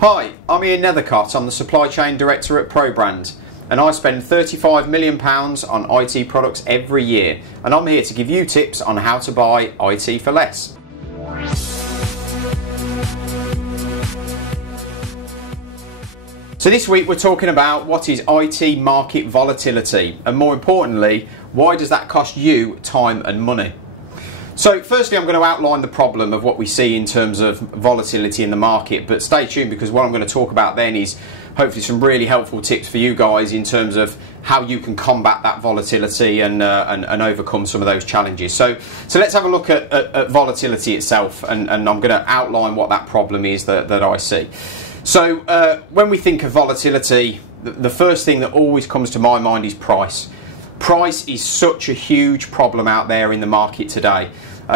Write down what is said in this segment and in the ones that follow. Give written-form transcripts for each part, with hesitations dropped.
Hi, I'm Ian Nethercott. I'm the Supply Chain Director at ProBrand, and I spend £35 million on IT products every year, and I'm here to give you tips on how to buy IT for less. So this week we're talking about what is IT market volatility, and more importantly, why does that cost you time and money? So firstly, I'm going to outline the problem of what we see in terms of volatility in the market, but stay tuned because what I'm going to talk about then is hopefully some really helpful tips for you guys in terms of how you can combat that volatility and overcome some of those challenges. So let's have a look at volatility itself, and I'm going to outline what that problem is that I see. So when we think of volatility, the first thing that always comes to my mind is price. Price is such a huge problem out there in the market today.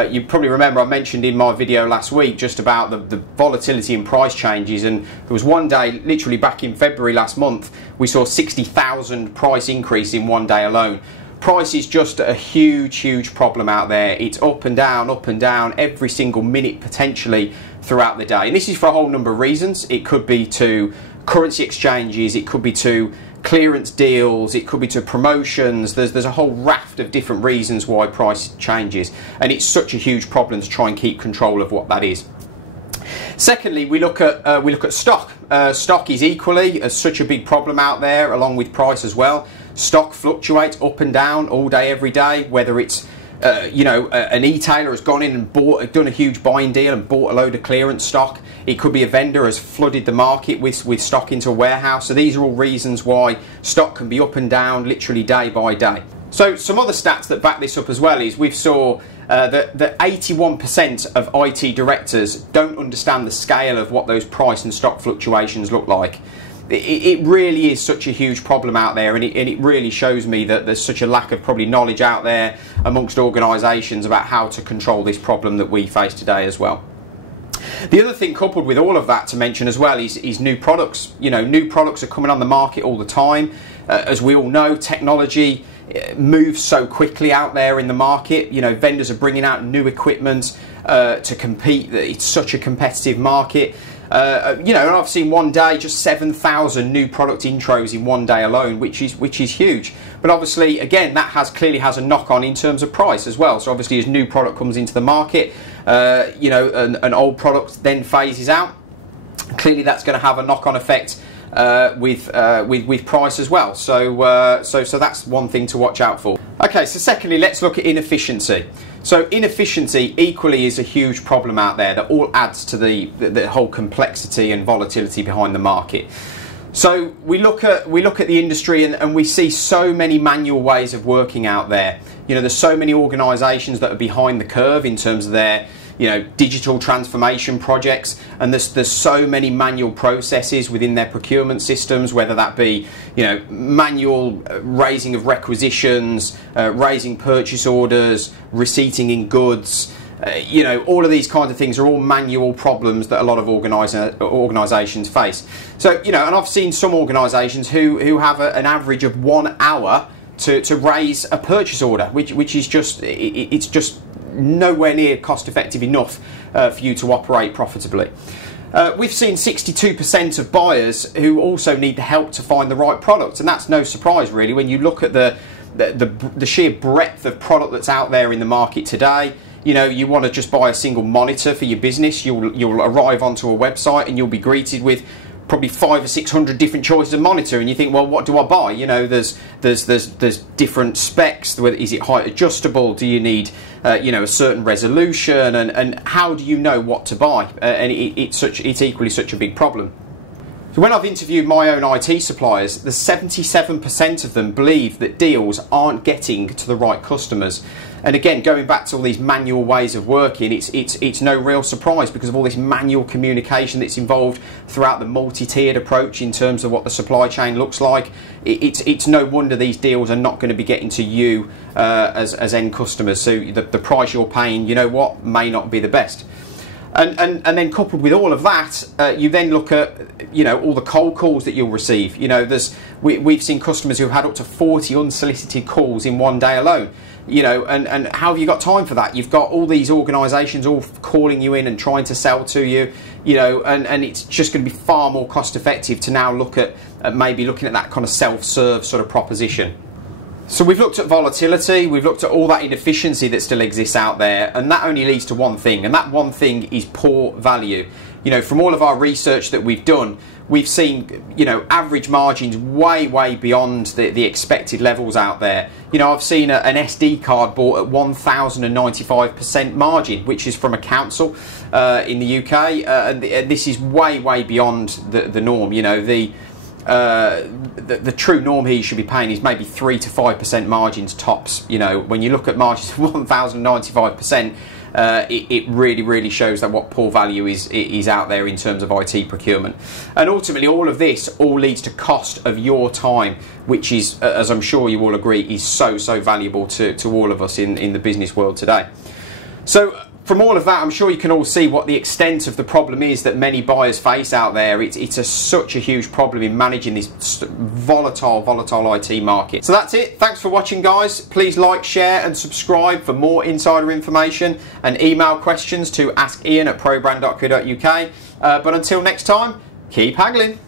You probably remember I mentioned in my video last week just about the volatility in price changes, and there was one day, literally back in February last month, we saw 60,000 price increase in one day alone. Price is just a huge problem out there. It's up and down every single minute potentially throughout the day, and this is for a whole number of reasons. It could be to currency exchanges, it could be to clearance deals, it could be to promotions. There's a whole raft of different reasons why price changes, and it's such a huge problem to try and keep control of what that is. Secondly, we look at stock. Stock is equally such a big problem out there, along with price as well. Stock fluctuates up and down all day, every day, whether it's an e-tailer has gone in and done a huge buying deal and bought a load of clearance stock. It could be a vendor has flooded the market with stock into a warehouse. So these are all reasons why stock can be up and down literally day by day. So some other stats that back this up as well is we've saw that 81% of IT directors don't understand the scale of what those price and stock fluctuations look like. It really is such a huge problem out there, and it really shows me that there's such a lack of probably knowledge out there amongst organisations about how to control this problem that we face today as well. The other thing coupled with all of that to mention as well is new products. You know, new products are coming on the market all the time. As we all know, technology moves so quickly out there in the market. You know, vendors are bringing out new equipment to compete. It's such a competitive market. And I've seen one day just 7,000 new product intros in one day alone, which is huge. But obviously, again, that clearly has a knock-on in terms of price as well. So obviously, as new product comes into the market, an old product then phases out. Clearly, that's going to have a knock-on effect with price as well. So that's one thing to watch out for. Okay, so secondly, let's look at inefficiency. So inefficiency equally is a huge problem out there that all adds to the whole complexity and volatility behind the market. So we look at the industry and we see so many manual ways of working out there. You know, there's so many organisations that are behind the curve in terms of their digital transformation projects, and there's so many manual processes within their procurement systems, whether that be manual raising of requisitions, raising purchase orders, receipting in goods. All of these kinds of things are all manual problems that a lot of organisations face. So and I've seen some organisations who have an average of 1 hour to raise a purchase order, which is just it's just nowhere near cost effective enough for you to operate profitably. We've seen 62% of buyers who also need the help to find the right product, and that's no surprise really when you look at the sheer breadth of product that's out there in the market today. You want to just buy a single monitor for your business, you'll arrive onto a website and you'll be greeted with probably 500 or 600 different choices of monitor, and you think, well, what do I buy? There's different specs. Is it height adjustable? Do you need a certain resolution? And how do you know what to buy? And it's equally such a big problem. So when I've interviewed my own IT suppliers, the 77% of them believe that deals aren't getting to the right customers. And again, going back to all these manual ways of working, it's no real surprise because of all this manual communication that's involved throughout the multi-tiered approach in terms of what the supply chain looks like. It's no wonder these deals are not going to be getting to you as end customers. So the price you're paying, may not be the best. And then coupled with all of that, you then look at, you know, all the cold calls that you'll receive. You know, we've seen customers who've had up to 40 unsolicited calls in one day alone. You know, and how have you got time for that? You've got all these organisations all calling you in and trying to sell to you, you know, and it's just going to be far more cost effective to now look at maybe looking at that kind of self-serve sort of proposition. So we've looked at volatility, we've looked at all that inefficiency that still exists out there, and that only leads to one thing, and that one thing is poor value. You know, from all of our research that we've done, we've seen, you know, average margins way beyond the expected levels out there. You know, I've seen an SD card bought at 1,095% margin, which is from a council in the UK, and this is way beyond the norm. You know, the true norm here you should be paying is maybe 3 to 5% margins tops. You know, when you look at margins of 1,095%, it really shows that what poor value is out there in terms of IT procurement. And ultimately all of this all leads to cost of your time, which is, as I'm sure you all agree, is so valuable to all of us in the business world today. So from all of that, I'm sure you can all see what the extent of the problem is that many buyers face out there. It's such a huge problem in managing this volatile IT market. So that's it. Thanks for watching, guys. Please like, share and subscribe for more insider information, and email questions to askian@probrand.co.uk. But until next time, keep haggling.